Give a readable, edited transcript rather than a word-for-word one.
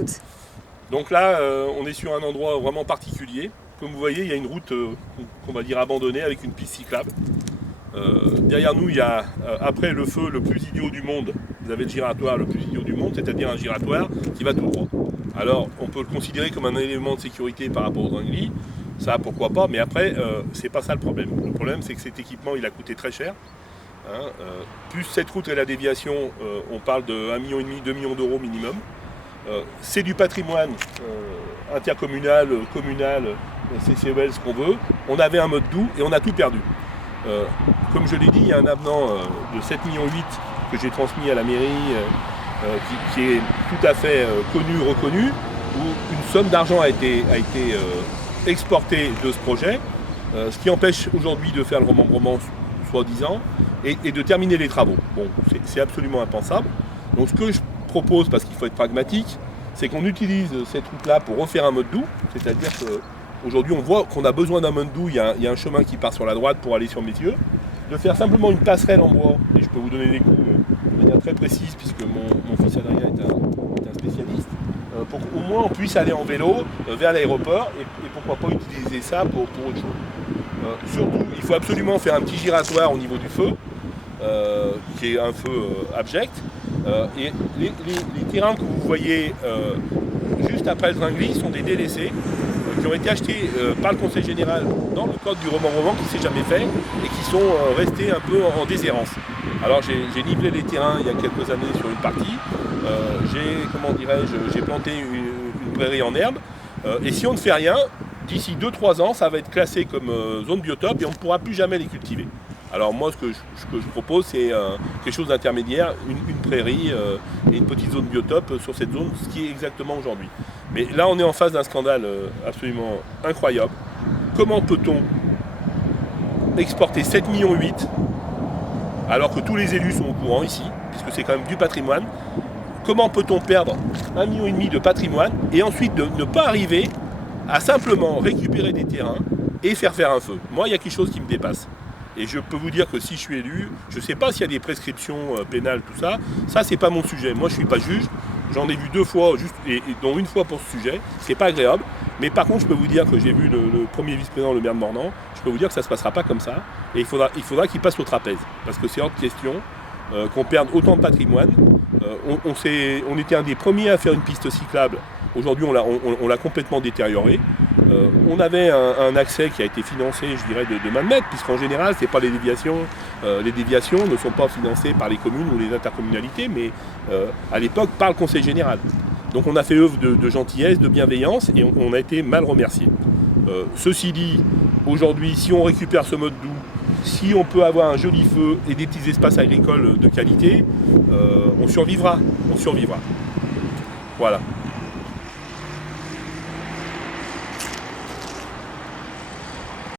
écoute. Donc là, on est sur un endroit vraiment particulier. Comme vous voyez, il y a une route qu'on va dire abandonnée avec une piste cyclable. Derrière nous, il y a, après le feu le plus idiot du monde, vous avez le giratoire le plus idiot du monde, c'est-à-dire un giratoire qui va tout droit. Alors, on peut le considérer comme un élément de sécurité par rapport aux dringueries, ça pourquoi pas, mais après, c'est pas ça le problème. Le problème, c'est que cet équipement, il a coûté très cher. Hein, plus cette route et la déviation, on parle de 1,5 million, 2 millions d'euros minimum. C'est du patrimoine intercommunal, communal, CCEL, ce qu'on veut. On avait un mode doux et on a tout perdu. Comme je l'ai dit, il y a un avenant de 7,8 millions que j'ai transmis à la mairie, qui est tout à fait connu, reconnu, où une somme d'argent a été exportée de ce projet, ce qui empêche aujourd'hui de faire le remembrement soi-disant et de terminer les travaux. Bon, c'est absolument impensable. Donc ce que je propose, parce qu'il faut être pragmatique, c'est qu'on utilise cette route-là pour refaire un mode doux, c'est-à-dire qu'aujourd'hui on voit qu'on a besoin d'un mode doux, il y a un chemin qui part sur la droite pour aller sur Messieurs, de faire simplement une passerelle en bois, et je peux vous donner des coups de manière très précise, puisque mon fils Adrien est un spécialiste, pour qu'au moins on puisse aller en vélo vers l'aéroport, et pourquoi pas utiliser ça pour autre chose. Surtout, il faut absolument faire un petit giratoire au niveau du feu, qui est un feu abject, et les terrains que vous voyez juste après le Dringly sont des délaissés qui ont été achetés par le Conseil Général dans le cadre du remembrement qui ne s'est jamais fait et qui sont restés un peu en déshérence. Alors j'ai nivelé les terrains il y a quelques années sur une partie, j'ai planté une prairie en herbe, et si on ne fait rien, d'ici 2-3 ans, ça va être classé comme zone biotope et on ne pourra plus jamais les cultiver. Alors moi, ce que je propose, c'est quelque chose d'intermédiaire, une prairie et une petite zone biotope sur cette zone, ce qui est exactement aujourd'hui. Mais là, on est en face d'un scandale absolument incroyable. Comment peut-on exporter 7,8 millions alors que tous les élus sont au courant ici, puisque c'est quand même du patrimoine? Comment peut-on perdre 1,5 million de patrimoine et ensuite de ne pas arriver à simplement récupérer des terrains et faire un feu? Moi, il y a quelque chose qui me dépasse. Et je peux vous dire que si je suis élu, je ne sais pas s'il y a des prescriptions pénales, tout ça. Ça, c'est pas mon sujet. Moi, je ne suis pas juge. J'en ai vu 2 fois, dont une fois pour ce sujet. C'est pas agréable. Mais par contre, je peux vous dire que j'ai vu le premier vice-président, le maire de Mornan. Je peux vous dire que ça ne se passera pas comme ça. Et il faudra qu'il passe au trapèze. Parce que c'est hors de question qu'on perde autant de patrimoine. On était un des premiers à faire une piste cyclable. Aujourd'hui, on l'a complètement détérioré. On avait un accès qui a été financé, je dirais, de main de maître, puisqu'en général, c'est pas les déviations. Les déviations ne sont pas financées par les communes ou les intercommunalités, mais à l'époque par le Conseil Général. Donc on a fait œuvre de gentillesse, de bienveillance, et on a été mal remercié. Ceci dit, aujourd'hui, si on récupère ce mode doux, si on peut avoir un joli feu et des petits espaces agricoles de qualité, on survivra. Voilà.